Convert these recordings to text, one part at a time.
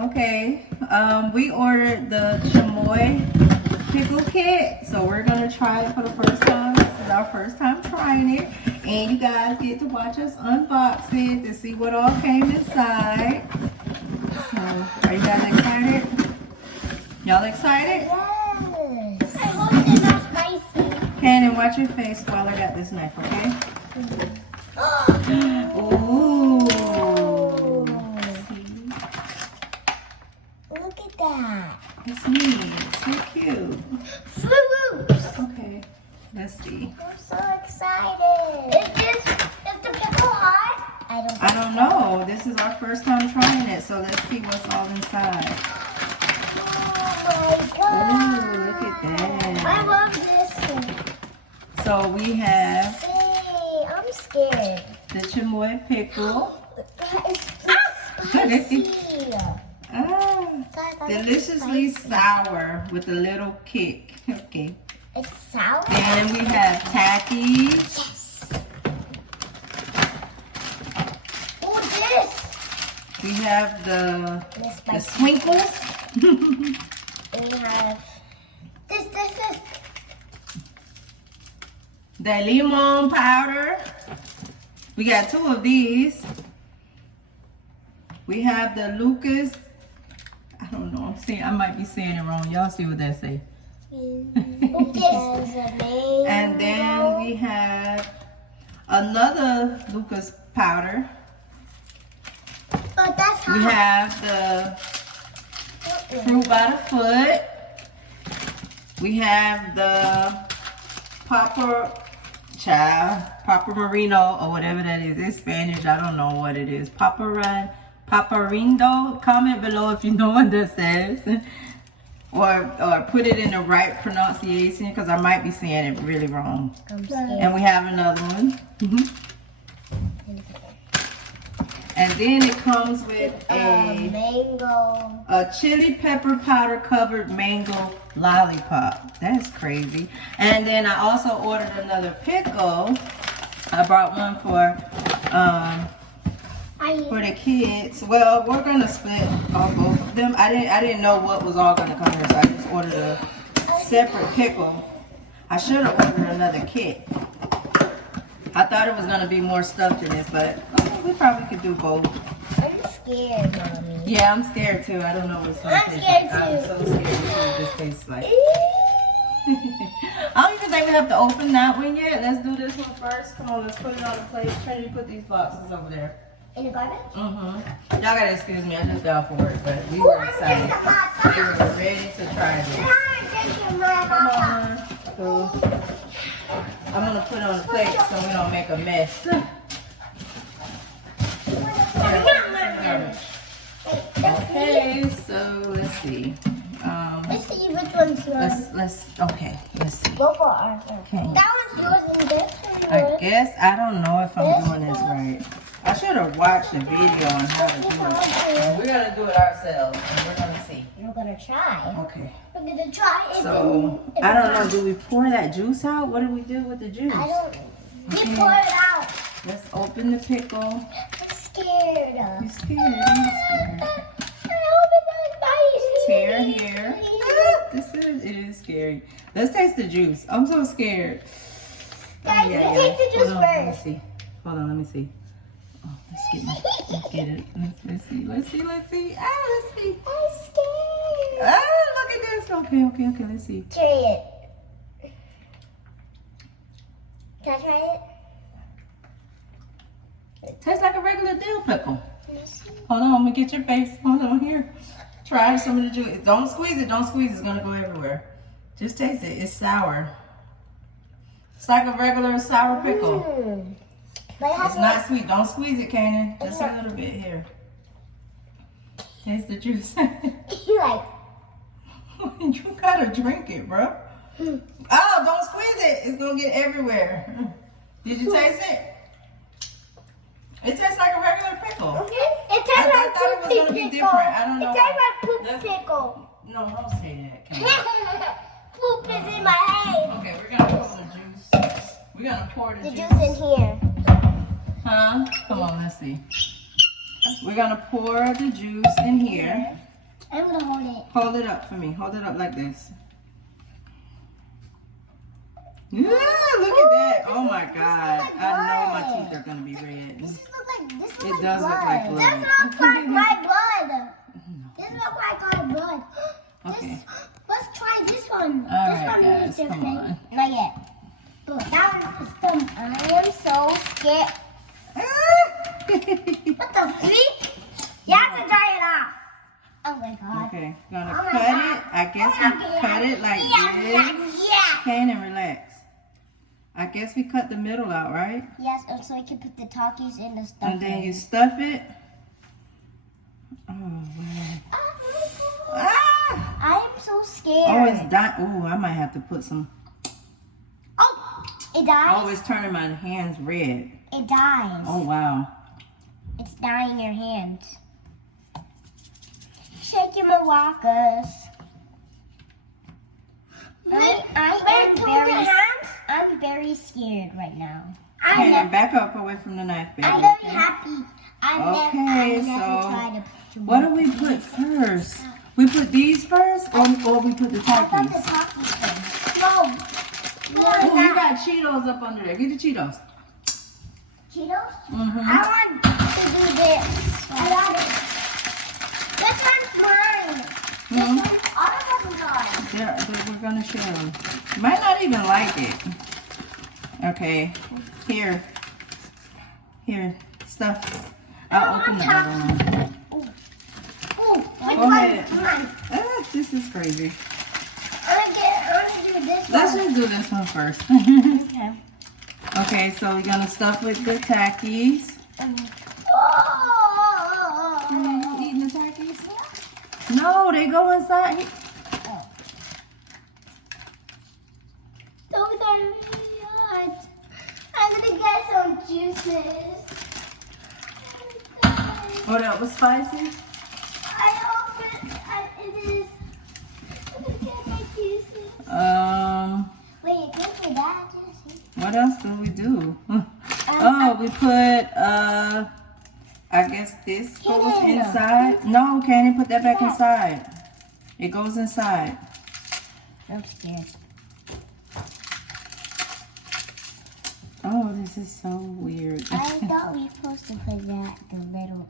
Okay, we ordered the Chamoy Pickle kit, so we're gonna try it for the first time. This is our first time trying it, and you guys get to watch us unbox it to see what all came inside. So, are you guys excited? Y'all excited? Yes. I hope it's not spicy. Cannon, watch your face while I got this knife, okay? Ooh. Look at that. It's neat. It's so cute. Fruits. Okay, let's see. I'm so excited. Is the pickle hot? I don't know. This is our first time trying it, so let's see what's all inside. Oh my god. Ooh, look at that. I love this one. So we have Hey, I'm scared. the Chamoy Pickle. That is spicy. Ah, deliciously sour with a little kick. Okay. It's sour? And we have tacky. Yes. Oh, this. We have the spicy. sprinkles. We have this. The lemon powder. We got 2 of these. We have the Lucas. I don't know. I might be saying it wrong. Y'all see what that say. And then we have another Lucas powder. Oh, that's hot. We have the fruit by the foot. We have the Papa Marino or whatever that is. It's Spanish. I don't know what it is. Paparindo. Comment below if you know what that says. Or put it in the right pronunciation because I might be saying it really wrong. I'm scared. And we have another one. And then it comes with a chili pepper powder covered mango lollipop. That's crazy. And then I also ordered another pickle. I brought one for the kids. Well, we're gonna split on both of them. I didn't know what was all gonna come here, so I just ordered a separate pickle. I should have ordered another kit. I thought it was gonna be more stuff than this, but we probably could do both. I'm scared, Mommy. Yeah, I'm scared too. I don't know what it's gonna taste like. I'm so scared to see what this tastes like. I don't even think we have to open that one yet. Let's do this one first. Come on, let's put it on the plate. Trinity, put these boxes over there. In the garbage? Y'all gotta excuse me. I just got for it, but we were excited. We were ready to try this. Come on. Cool. I'm gonna put it on the plate so we don't make a mess. Okay, so let's see. Let's see which one's yours. Let's see. Go for ours. Okay. That one's yours and this one's I guess I don't know if I'm doing this right. I should have watched the video on how to do it. We're gonna do it ourselves and we're gonna see. We're gonna try. Okay. We're gonna try it. So I don't know. Do we pour that juice out? What do we do with the juice? I don't. We pour it out. Let's open the pickle. I'm scared. You scared? I'm scared. I hope it's not spicy. Tear here. It is scary. Let's taste the juice. I'm so scared. Guys, taste the juice Hold on, let me first. see. Hold on, let me see. Oh, let's get it. Let's see. Ah, let's see. I'm scared. Ah, look at this. Okay, let's see. Try it. Can I try it? Tastes like a regular dill pickle. Hold on, let me get your face. Hold on here. Try some of the juice. Don't squeeze it. It's gonna go everywhere. Just taste it. It's sour. It's like a regular sour pickle. It's not sweet. Don't squeeze it, Kanan. Just a little bit here. Taste the juice. You like? You gotta drink it, bro. Oh, don't squeeze it. It's gonna get everywhere. Did you taste it? It tastes like a regular pickle. Okay. It tastes I like thought it was gonna be different. I don't know. It tastes like poop pickle. No, don't say that, Kanan. Poop is in my head. Okay, we're gonna pour some juice. We're gonna pour the The juice. juice in here. Huh? Come on, let's see. We're gonna pour the juice in here. I'm gonna hold it. Hold it up for me. Hold it up like this. Yeah, look at that. Oh my God. like I know my blood. teeth are going to be red. This looks It like does look like blood. This looks like my blood. This looks like our blood. Okay. Let's try this one. All This right, one guys, is come different. on. Not yet. Look, that one is done. I am so scared. What the freak? You have to dry it off. Oh my God. Okay, gonna Oh my cut God. it. I guess we cut it like this. Yeah. Okay, and relax. I guess we cut the middle out, right? Yes, and so I can put the Takis in the stuff. And then you stuff it. Oh, wow. Ah! I am so scared. Oh, it's dying. Oh, I might have to put some. Oh, it dies. Oh, it's turning my hands red. It dies. Oh, wow. It's dyeing your hands. Shake your maracas. I'm very scared right now. Okay, now back up away from the knife, baby. I'm very Okay, happy. Okay, I've never so tried to put what do we put first? We put these first, or we put the I thought the Takis? Takis first. No. Oh, you got Cheetos up under there. Get the Cheetos. Cheetos? Mm-hmm. I want to do this. I want it. This one's mine. Mhm. This one's all of them. We're gonna share them. You might not even like it. Okay, here, stuff. I'll open the other one. Ooh, which Go one? ahead. Come on. Ah, this is crazy. I want to do this Let's one. just do this one first. Okay. Okay, so we're gonna stuff with the Takis. Oh. You eating the Takis? No, they go inside. Those are really hot. I'm gonna get some juices. Oh, that was spicy? I hope it is. I'm gonna get my juices. Wait, give me that juices. What else do we do? Oh, we put, I guess this goes Candy. inside. No, Candy, put that back inside. It goes inside. I'm scared. Oh, this is so weird. I thought we were supposed to put that, the little.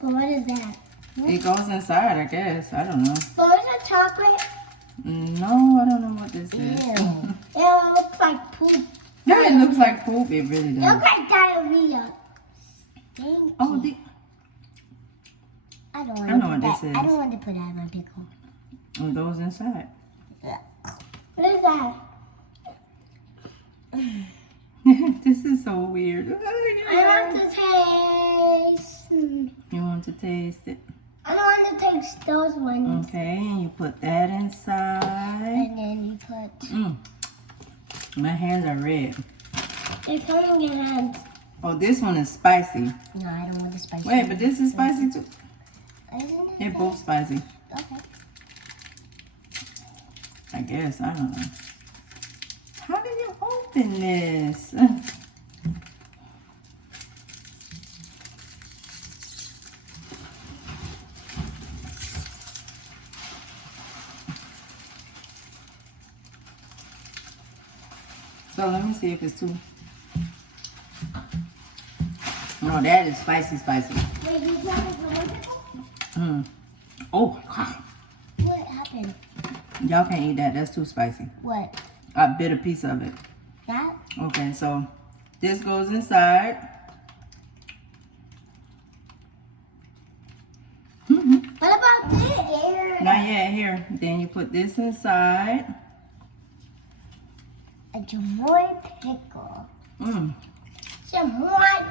But what is that? It goes inside, I guess. I don't know. But is it chocolate? No, I don't know what this is. Ew. It looks like poop. Yeah, it looks like poop. It really It does. looks like diarrhea. Thank Oh, you. I don't want I know to what put this that. is. I don't want to put that in my pickle. it goes inside. What is that? This is so weird. I want to taste. You want to taste it? I don't want to taste those ones. Okay, and you put that inside. And then you put. My hands are red. It's coming in your hands. Oh, this one is spicy. No, I don't want the spicy. Wait, but this is spicy too. Isn't it? They're both spicy. Okay. I guess. I don't know. How did you open this? So let me see if it's too. No, that is spicy, spicy. Wait, you got it from one pickle? Oh, God. What happened? Y'all can't eat that. That's too spicy. What? I bit a piece of it. That? Okay, so this goes inside. What about this? Not yet. Here. Then you put this inside. A Chamoy Pickle. Chamoy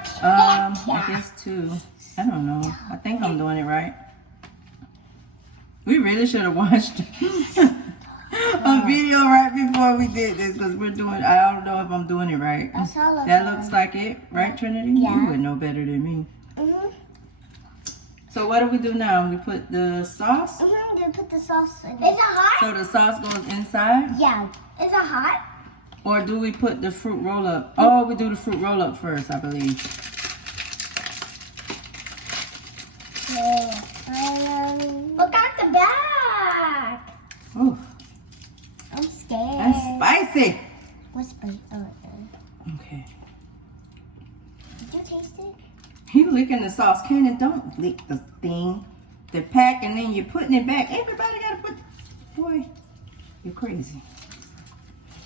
Pickle. I guess two. I don't know. I think I'm doing it right. We really should have watched a video right before we did this because we're doing. I don't know if I'm doing it right. That's all of That them. looks like it, right, Trinity? Yeah. You would know better than me. Mhm. So what do we do now? We put the sauce. Then put the sauce in. Is it hot? So the sauce goes inside, Yeah. Is it hot? or do we put the fruit roll up? Oh, we do the fruit roll up first, I believe. What kind I'm back. Ooh, I'm scared. that's spicy. What's spicy? Okay. Did you taste it? He licking the sauce. Kanan, don't lick the thing. The pack, and then you're putting it back. Everybody gotta put. Boy, you're crazy.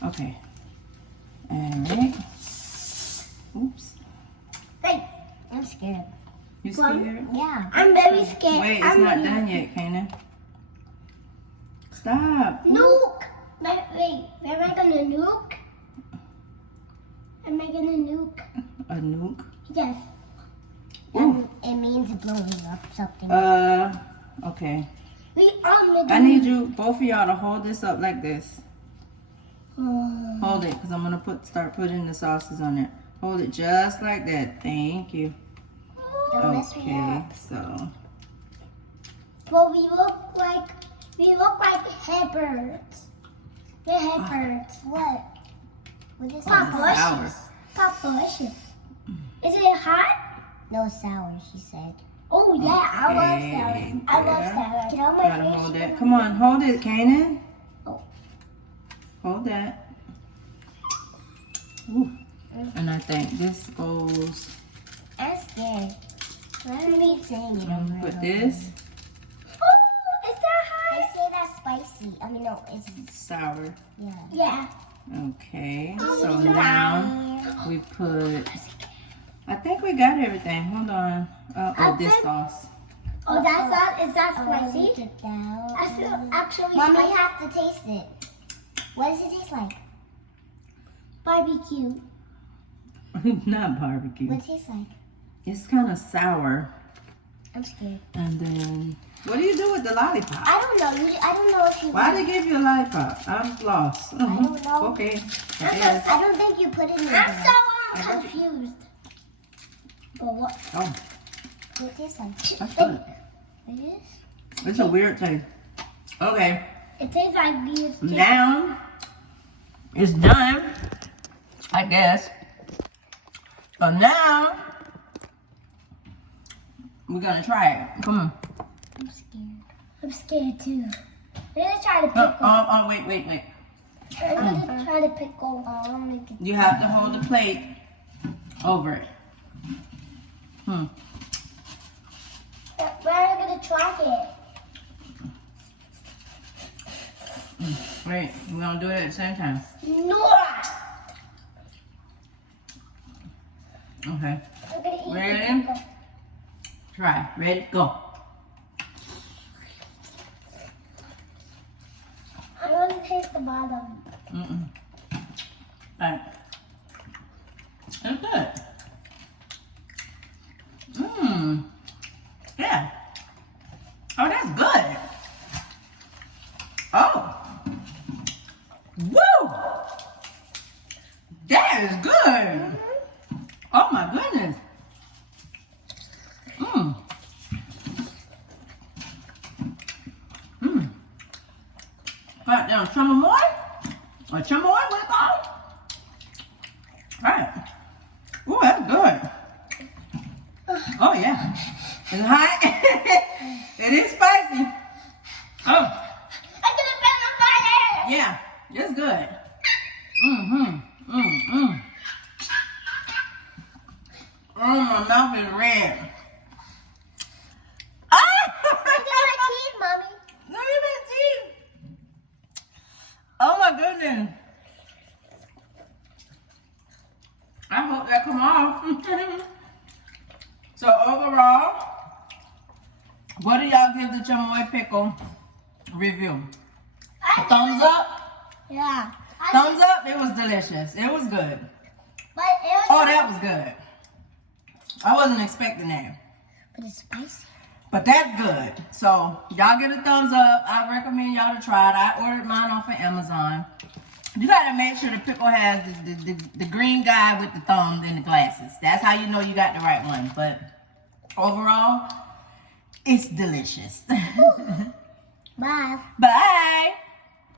Okay. Alright. Oops. Hey, I'm scared. You scared? Yeah. I'm very scared. Wait, it's not done yet, Kanan. Stop. Nuke. Wait, am I gonna nuke? Am I gonna nuke? A nuke? Yes. Ooh. It means blowing up something. Okay. We are making. I need you, both of y'all, to hold this up like this. Hold it, because I'm going to start putting the sauces on it. Hold it just like that. Thank you. Don't mess me Okay, up. so. Well, we look like shepherds. We're shepherds. What? What is it's sour. Papa, is it hot? No, sour, she said. Oh, yeah, I love sour. I love sour. Get out my Gotta hold that. Come on, hold it, Kanan. Oh. Hold that. Ooh. And I think this goes. I'm scared. Let me saying it. I'm gonna put this. Oh, is that hot? They say that's spicy. I mean, no, it's Sour. yeah. Yeah. Okay, so now we put. I think we got everything. Hold on. This sauce. Oh, that's not. Is that spicy? I feel actually. Mom, I have to taste it. What does it taste like? Barbecue. Not barbecue. What it tastes like? It's kind of sour. I'm scared. And then, what do you do with the lollipop? I don't know. I don't know if you. Why they give you a lollipop? I'm lost. I don't know. Okay. I don't think you put it in there. I'm so confused. But what? Oh, What it tastes like? that's good. It is. It's a weird taste. Okay. It tastes like beef. Now it's done, I guess. So now we're gonna try it. Come on. I'm scared. I'm scared too. I'm gonna try to pickle. Wait. I'm gonna try to pickle. You have to hold the plate over it. We're gonna try it. Wait, we're gonna do it at the same time. No. Okay. I'm gonna eat Ready? the pickle. Try. Ready? Go. I want to taste the bottom. Alright. That's good. Yeah. Oh, that's good. Oh. Woo! That is good. Oh my goodness. Right now, Chamoy? Or Chamoy, what it called? Right. Ooh, that's good. Oh yeah. It's hot. It is spicy. Oh. I'm gonna burn on fire. Yeah, it's good. Oh, my mouth is red. Look at my teeth, mommy. No, you didn't see. Oh my goodness. I hope that come off. So overall, what do y'all give the Chamoy Pickle review? Thumbs up? Yeah. Thumbs up? It was delicious. It was good. But it was. Oh, that was good. I wasn't expecting that. But it's spicy. But that's good. So y'all get a thumbs up. I recommend y'all to try it. I ordered mine off of Amazon. You gotta make sure the pickle has the green guy with the thumb and the glasses. That's how you know you got the right one. But overall, it's delicious. Bye. Bye.